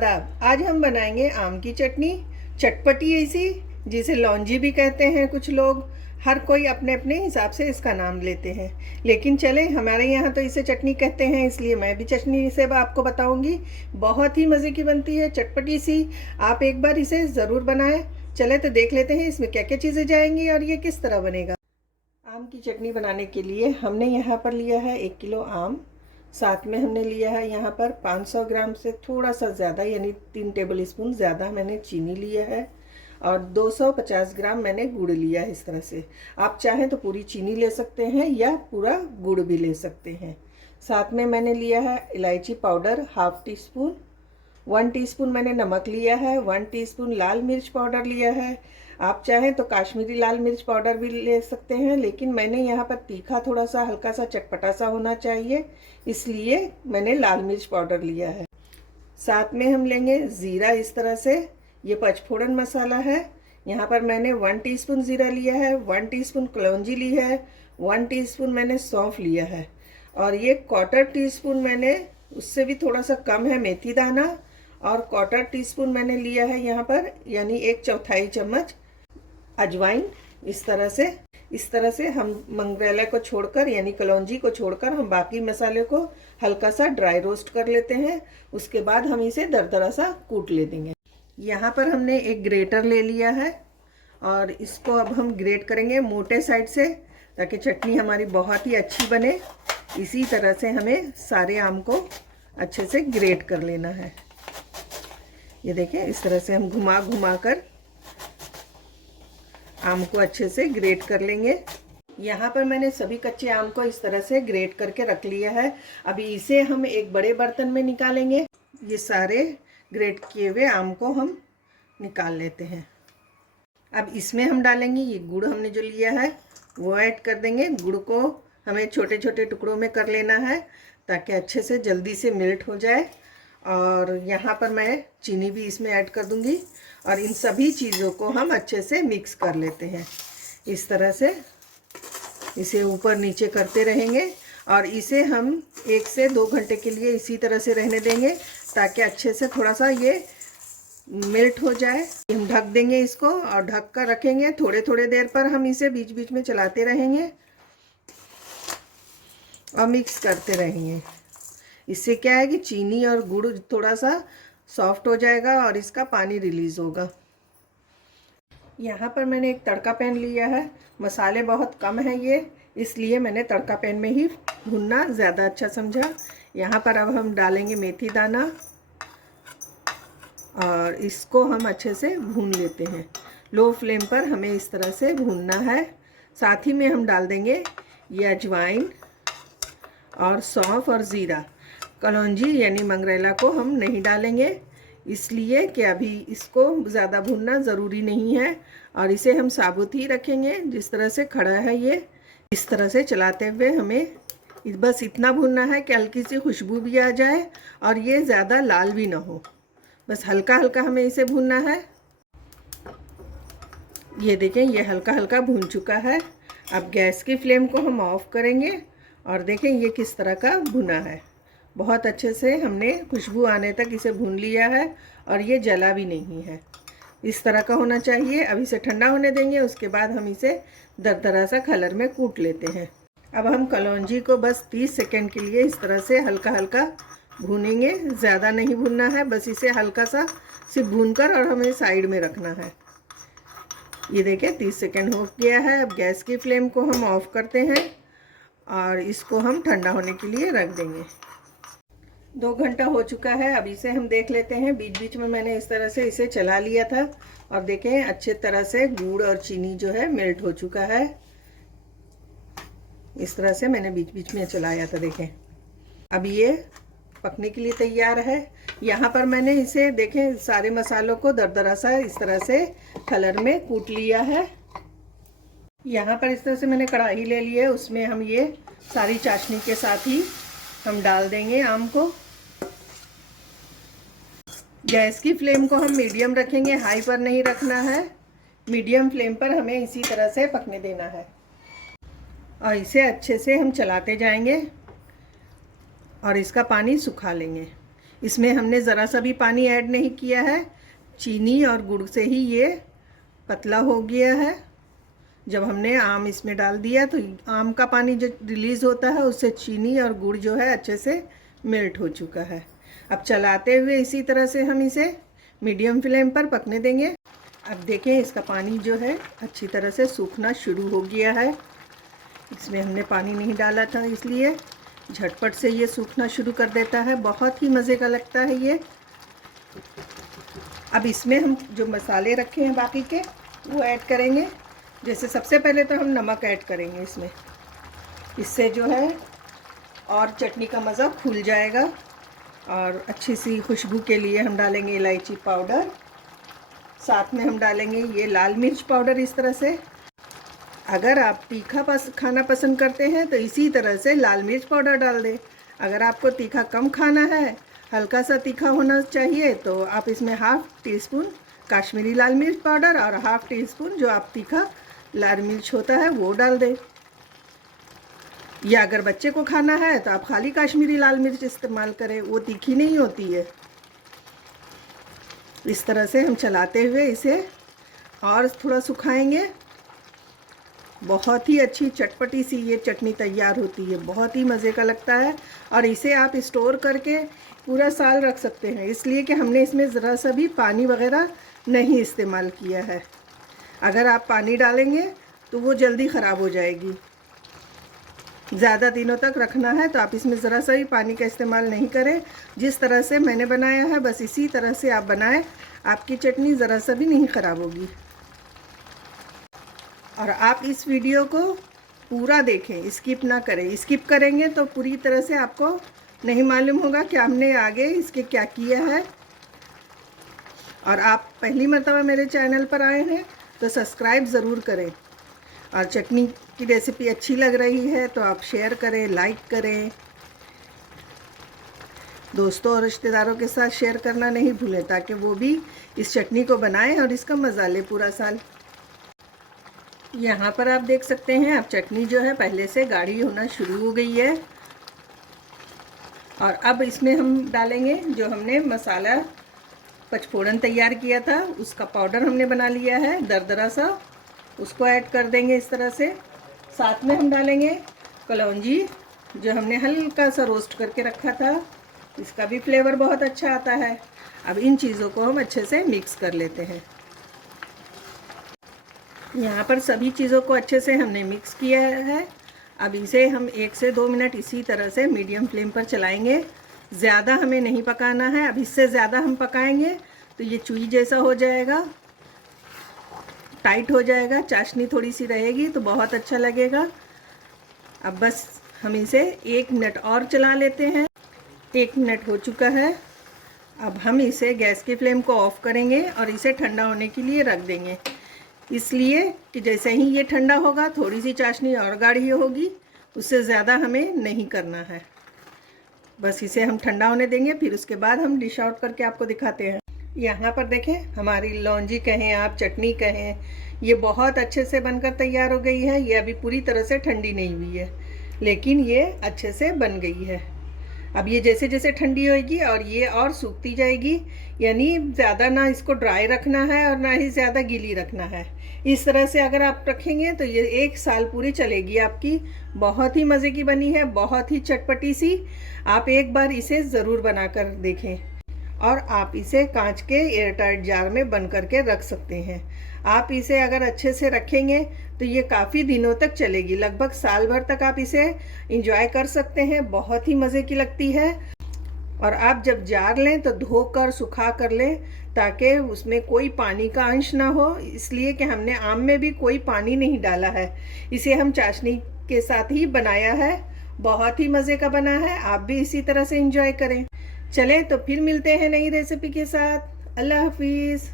आदाब। आज हम बनाएंगे आम की चटनी, चटपटी ऐसी, जिसे लौंजी भी कहते हैं कुछ लोग। हर कोई अपने अपने हिसाब से इसका नाम लेते हैं, लेकिन चले हमारे यहाँ तो इसे चटनी कहते हैं, इसलिए मैं भी चटनी से आपको बताऊंगी। बहुत ही मज़े की बनती है, चटपटी सी। आप एक बार इसे ज़रूर बनाएं। चले तो देख लेते हैं इसमें क्या क्या चीज़ें जाएंगी और ये किस तरह बनेगा। आम की चटनी बनाने के लिए हमने यहाँ पर लिया है 1 किलो आम। साथ में हमने लिया है यहाँ पर 500 ग्राम से थोड़ा सा ज़्यादा, यानी 3 टेबल स्पून ज़्यादा मैंने चीनी लिया है, और 250 ग्राम मैंने गुड़ लिया है। इस तरह से आप चाहें तो पूरी चीनी ले सकते हैं या पूरा गुड़ भी ले सकते हैं। साथ में मैंने लिया है इलायची powder half tea spoon, 1 teaspoon मैंने नमक लिया है, 1 टीस्पून लाल मिर्च पाउडर लिया है। आप चाहें तो काश्मीरी लाल मिर्च पाउडर भी ले सकते हैं, लेकिन मैंने यहाँ पर तीखा थोड़ा सा हल्का सा चटपटा सा होना चाहिए, इसलिए मैंने लाल मिर्च पाउडर लिया है। साथ में हम लेंगे ज़ीरा। इस तरह से ये पचफोड़न मसाला है। यहाँ पर मैंने 1 टीस्पून ज़ीरा लिया है, 1 टीस्पून कलौंजी ली है, 1 टीस्पून मैंने सौंफ लिया है, और ये 1/4 टीस्पून मैंने, उससे भी थोड़ा सा कम है, मेथी दाना, और 1/4 टीस्पून मैंने लिया है यहाँ पर, यानी 1/4 चम्मच अजवाइन। इस तरह से हम मंगरेला को छोड़कर, यानी कलौंजी को छोड़कर, हम बाकी मसाले को हल्का सा ड्राई रोस्ट कर लेते हैं। उसके बाद हम इसे दरदरा सा कूट ले देंगे। यहाँ पर हमने एक ग्रेटर ले लिया है और इसको अब हम ग्रेट करेंगे मोटे साइड से, ताकि चटनी हमारी बहुत ही अच्छी बने। इसी तरह से हमें सारे आम को अच्छे से ग्रेट कर लेना है। ये देखें, इस तरह से हम घुमा घुमा कर आम को अच्छे से ग्रेट कर लेंगे। यहाँ पर मैंने सभी कच्चे आम को इस तरह से ग्रेट करके रख लिया है। अभी इसे हम एक बड़े बर्तन में निकालेंगे। ये सारे ग्रेट किए हुए आम को हम निकाल लेते हैं। अब इसमें हम डालेंगे ये गुड़, हमने जो लिया है वो ऐड कर देंगे। गुड़ को हमें छोटे छोटे टुकड़ों में कर लेना है, ताकि अच्छे से जल्दी से मेल्ट हो जाए। और यहाँ पर मैं चीनी भी इसमें ऐड कर दूँगी, और इन सभी चीज़ों को हम अच्छे से मिक्स कर लेते हैं। इस तरह से इसे ऊपर नीचे करते रहेंगे, और इसे हम 1 से 2 घंटे के लिए इसी तरह से रहने देंगे, ताकि अच्छे से थोड़ा सा ये मेल्ट हो जाए। हम ढक देंगे इसको और ढक कर रखेंगे। थोड़े थोड़े देर पर हम इसे बीच बीच में चलाते रहेंगे और मिक्स करते रहेंगे। इससे क्या है कि चीनी और गुड़ थोड़ा सा सॉफ्ट हो जाएगा और इसका पानी रिलीज़ होगा। यहाँ पर मैंने एक तड़का पैन लिया है। मसाले बहुत कम हैं ये, इसलिए मैंने तड़का पैन में ही भुनना ज़्यादा अच्छा समझा। यहाँ पर अब हम डालेंगे मेथी दाना, और इसको हम अच्छे से भून लेते हैं। लो फ्लेम पर हमें इस तरह से भूनना है। साथ ही में हम डाल देंगे ये अजवाइन और सौंफ और ज़ीरा। कलौंजी यानी मंगरेला को हम नहीं डालेंगे, इसलिए कि अभी इसको ज़्यादा भूनना ज़रूरी नहीं है, और इसे हम साबुत ही रखेंगे। जिस तरह से खड़ा है ये, इस तरह से चलाते हुए हमें बस इतना भूनना है कि हल्की सी खुशबू भी आ जाए और ये ज़्यादा लाल भी ना हो। बस हल्का हल्का हमें इसे भूनना है। ये देखें, ये हल्का हल्का भून चुका है। अब गैस की फ्लेम को हम ऑफ करेंगे, और देखें ये किस तरह का भुना है। बहुत अच्छे से हमने खुशबू आने तक इसे भून लिया है, और ये जला भी नहीं है। इस तरह का होना चाहिए। अब इसे ठंडा होने देंगे, उसके बाद हम इसे दरदरा सा खलर में कूट लेते हैं। अब हम कलौंजी को बस 30 सेकंड के लिए इस तरह से हल्का हल्का भूनेंगे। ज़्यादा नहीं भूनना है, बस इसे हल्का सा सिर्फ भूनकर और हमें साइड में रखना है। ये देखें 30 सेकंड हो गया है। अब गैस की फ्लेम को हम ऑफ करते हैं और इसको हम ठंडा होने के लिए रख देंगे। 2 घंटा हो चुका है। अब इसे हम देख लेते हैं। बीच बीच में मैंने इस तरह से इसे चला लिया था, और देखें अच्छे तरह से गुड़ और चीनी जो है मेल्ट हो चुका है। इस तरह से मैंने बीच बीच में चलाया था। देखें अब ये पकने के लिए तैयार है। यहाँ पर मैंने इसे देखें सारे मसालों को दरदरा सा इस तरह से कलर में कूट लिया है। यहाँ पर इस तरह से मैंने कढ़ाई ले ली है, उसमें हम ये सारी चाशनी के साथ ही हम डाल देंगे आम को। गैस की फ्लेम को हम मीडियम रखेंगे, हाई पर नहीं रखना है। मीडियम फ्लेम पर हमें इसी तरह से पकने देना है, और इसे अच्छे से हम चलाते जाएंगे और इसका पानी सुखा लेंगे। इसमें हमने ज़रा सा भी पानी ऐड नहीं किया है। चीनी और गुड़ से ही ये पतला हो गया है। जब हमने आम इसमें डाल दिया तो आम का पानी जो रिलीज़ होता है उससे चीनी और गुड़ जो है अच्छे से मेल्ट हो चुका है। अब चलाते हुए इसी तरह से हम इसे मीडियम फ्लेम पर पकने देंगे। अब देखें इसका पानी जो है अच्छी तरह से सूखना शुरू हो गया है। इसमें हमने पानी नहीं डाला था इसलिए झटपट से ये सूखना शुरू कर देता है। बहुत ही मज़े का लगता है ये। अब इसमें हम जो मसाले रखे हैं बाकी के वो ऐड करेंगे। जैसे सबसे पहले तो हम नमक ऐड करेंगे इसमें। इससे जो है और चटनी का मज़ा खुल जाएगा। और अच्छी सी खुशबू के लिए हम डालेंगे इलायची पाउडर। साथ में हम डालेंगे ये लाल मिर्च पाउडर। इस तरह से अगर आप तीखा खाना पसंद करते हैं तो इसी तरह से लाल मिर्च पाउडर डाल दें। अगर आपको तीखा कम खाना है, हल्का सा तीखा होना चाहिए, तो आप इसमें हाफ़ टी स्पून काश्मीरी लाल मिर्च पाउडर और हाफ़ टी स्पून जो आप तीखा लाल मिर्च होता है वो डाल दें। या अगर बच्चे को खाना है तो आप खाली काश्मीरी लाल मिर्च इस्तेमाल करें, वो तीखी नहीं होती है। इस तरह से हम चलाते हुए इसे और थोड़ा सुखाएंगे। बहुत ही अच्छी चटपटी सी ये चटनी तैयार होती है। बहुत ही मज़े का लगता है और इसे आप स्टोर करके पूरा साल रख सकते हैं, इसलिए कि हमने इसमें ज़रा सा भी पानी वगैरह नहीं इस्तेमाल किया है। अगर आप पानी डालेंगे तो वो जल्दी ख़राब हो जाएगी। ज़्यादा दिनों तक रखना है तो आप इसमें ज़रा सा भी पानी का इस्तेमाल नहीं करें। जिस तरह से मैंने बनाया है बस इसी तरह से आप बनाएं, आपकी चटनी ज़रा सा भी नहीं ख़राब होगी। और आप इस वीडियो को पूरा देखें, स्किप ना करें। स्किप करेंगे तो पूरी तरह से आपको नहीं मालूम होगा कि हमने आगे इसके क्या किया है। और आप पहली मर्तबा मेरे चैनल पर आए हैं तो सब्सक्राइब ज़रूर करें। और चटनी की रेसिपी अच्छी लग रही है तो आप शेयर करें, लाइक करें। दोस्तों और रिश्तेदारों के साथ शेयर करना नहीं भूलें ताकि वो भी इस चटनी को बनाएं और इसका मज़ा लें पूरा साल। यहाँ पर आप देख सकते हैं अब चटनी जो है पहले से गाढ़ी होना शुरू हो गई है। और अब इसमें हम डालेंगे जो हमने मसाला पचफोड़न तैयार किया था, उसका पाउडर हमने बना लिया है दरदरा सा, उसको ऐड कर देंगे इस तरह से। साथ में हम डालेंगे कलौंजी जो हमने हल्का सा रोस्ट करके रखा था, इसका भी फ्लेवर बहुत अच्छा आता है। अब इन चीज़ों को हम अच्छे से मिक्स कर लेते हैं। यहाँ पर सभी चीज़ों को अच्छे से हमने मिक्स किया है। अब इसे हम 1 से 2 मिनट इसी तरह से मीडियम फ्लेम पर चलाएंगे। ज़्यादा हमें नहीं पकाना है। अब इससे ज़्यादा हम पकाएंगे तो ये चुई जैसा हो जाएगा, टाइट हो जाएगा, चाशनी थोड़ी सी रहेगी तो बहुत अच्छा लगेगा। अब बस हम इसे 1 मिनट और चला लेते हैं। 1 मिनट हो चुका है। अब हम इसे गैस की फ्लेम को ऑफ़ करेंगे और इसे ठंडा होने के लिए रख देंगे, इसलिए कि जैसे ही ये ठंडा होगा थोड़ी सी चाशनी और गाढ़ी होगी, उससे ज़्यादा हमें नहीं करना है। बस इसे हम ठंडा होने देंगे, फिर उसके बाद हम डिश आउट करके आपको दिखाते हैं। यहाँ पर देखें हमारी लौंजी कहें आप, चटनी कहें, ये बहुत अच्छे से बनकर तैयार हो गई है। ये अभी पूरी तरह से ठंडी नहीं हुई है, लेकिन ये अच्छे से बन गई है। अब ये जैसे जैसे ठंडी होएगी और ये और सूखती जाएगी, यानी ज़्यादा ना इसको ड्राई रखना है और ना ही ज़्यादा गीली रखना है। इस तरह से अगर आप रखेंगे तो ये 1 साल पूरी चलेगी आपकी। बहुत ही मज़े की बनी है, बहुत ही चटपटी सी। आप एक बार इसे ज़रूर बना कर देखें। और आप इसे कांच के एयरटाइट जार में बंद करके रख सकते हैं। आप इसे अगर अच्छे से रखेंगे तो ये काफ़ी दिनों तक चलेगी, लगभग साल भर तक आप इसे इंजॉय कर सकते हैं। बहुत ही मज़े की लगती है। और आप जब जार लें तो धोकर सुखा कर लें ताकि उसमें कोई पानी का अंश ना हो, इसलिए कि हमने आम में भी कोई पानी नहीं डाला है। इसे हम चाशनी के साथ ही बनाया है। बहुत ही मज़े का बना है। आप भी इसी तरह से इंजॉय करें। चलें तो फिर मिलते हैं नई रेसिपी के साथ। अल्लाह हाफिज़।